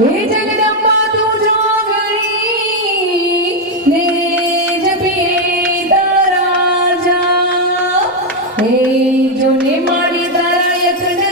हे तू जो गणी निज पीतराजा हे जो निमाणी तारा यत्न